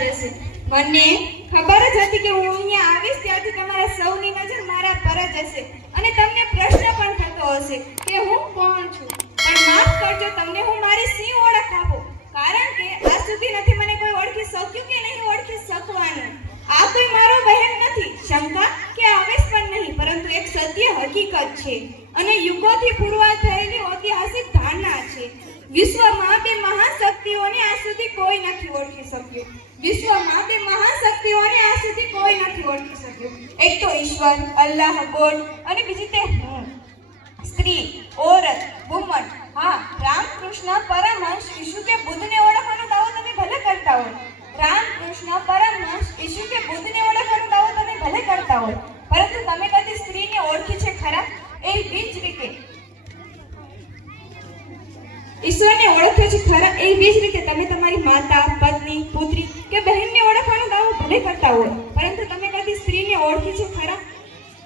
જશે. મને ખબર જ હતી કે હું અહીંયા આવીશ ત્યારથી તમારા સૌની નજર મારા પર જ હશે. અને તમને પ્રશ્ન પણ થતો હશે કે હું કોણ છું? પણ માફ કરજો, તમને હું મારી સી ઓળખ આપો? કારણ કે આજ સુધી નથી મને કોઈ ઓળખી શક્યું કે નહીં, ઓળખી શકવાનું. આ કોઈ મારો બહેન નથી. શંકા કે આવેશ પણ નહીં, પરંતુ એક સત્ય હકીકત છે. અને યુગોથી પૂર્વા થયેલી ઐતિહાસિક ધારણા છે. વિશ્વમાં બે મહાશક્તિઓને આજ સુધી કોઈ નથી ઓળખી શક્યું. વિશ્વમાં બે મહાશક્તિઓને આ સુધી કોઈ નથી ઓળખી શક્યું. એક તો ઈશ્વર, અલ્લાહ, ગોડ અને બીજી તે હું. સ્ત્રી ઓરત વુમન હા, રામકૃષ્ણ પરમહંસ ઈશુ કે બુદ્ધને ઓળખવાનો દાવો તમે ભલે કરતા હોય. રામકૃષ્ણ પરમહંસ ઈશુ કે બુદ્ધને ઓળખવાનો દાવો તમે ભલે કરતા હોય પરંતુ તમે કદી સ્ત્રીને ઓળખી છે ખરા એવી જ રીતે ઈશ્વરને ઓળખ્યો છે ખરા, એવી જ રીતે તમે તમારી માતા, પત્ની, પુત્રી કે બહેનને ઓળખવાનો દાવો ભલે કરતા હોય, પરંતુ તમે કદી સ્ત્રીને ઓળખી છે ખરા?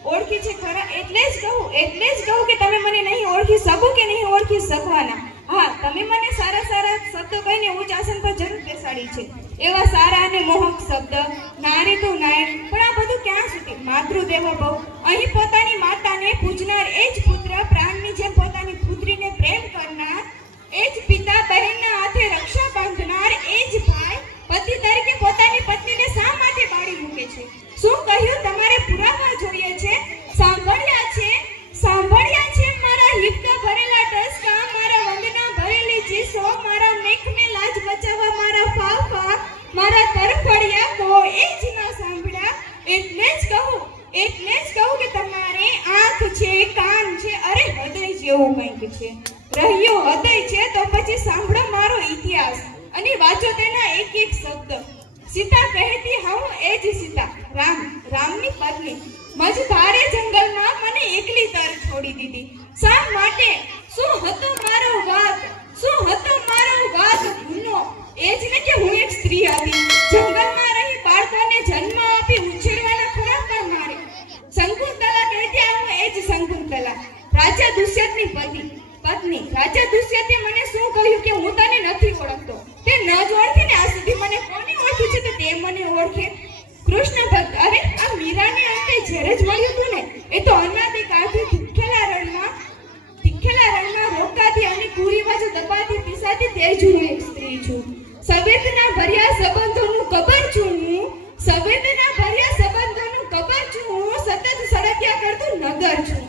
ઓળખી છે ખરા, એટલે જ કહું, એટલે જ કહું કે તમે મને નહીં ઓળખી શકો કે નહીં ઓળખી શકવાના. હા, તમે મને સારા સારા શબ્દો કહીને ઉચ્ચ આસન પર જરૂર બેસાડી છે. એવા સારા અને મોહક શબ્દ, નારે તો નાયણ, પણ આ બધું ક્યાં સુધી? માતૃદેવો ભવ અહીં પોતાની માતાને પૂજનાર એ જ ચીસો મારા મેખને લાજ બચાવવા, મારા ફાફા, મારા તરફડિયા કોઈ જ ના સાંભળ્યા. એટલે જ કહું, એટલે જ કહું કે તમારે આંખ છે, કાન છે, અરે હૃદય જેવું કંઈક છે. રહ્યું હૃદય છે, તો પછી સાંભળો મારો ઇતિહાસ. અને વાંચો તેના એક એક શબ્દ. સીતા કહેતી, હું એ જ સીતા. રામ, રામની પત્ની. દુષ્યંતની પત્ની પત્ની, રાજા દુષ્યંતે મને શું કહ્યું કે હું તને નથી ઓળખતો? તે ન જ ઓળખે ને આ સુધી મને કોને ઓળખ્યું છે તો મને ઓળખે. કૃષ્ણ ભક્ત, અરે, આ મીરાને અંતે જ્યારે જ મળ્યું હતું ને, એ તો અનાદિ કાળથી તીખેલા રણમાં તીખેલા રણમાં રોકાતી અને કુરી બાજુ દબાતી પીસાતી તે જ એક સ્ત્રી છું. સંવેદના ભર્યા સંબંધોનું કબર છું હું. સંવેદના ભર્યા સંબંધોનું કબર છું હું. સતત સડક્યા કરતું નગર છું.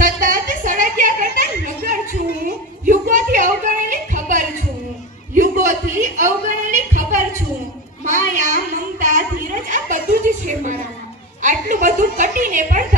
સતત સડક્યા કરતા નગર છું હું, યુગોથી અવગણેલી ખબર છું હું. યુગોથી અવગણેલી ખબર છું માયા, મમતા, ધીરજ, આ બધું જ છે મારામાં. આટલું બધું કટીને પણ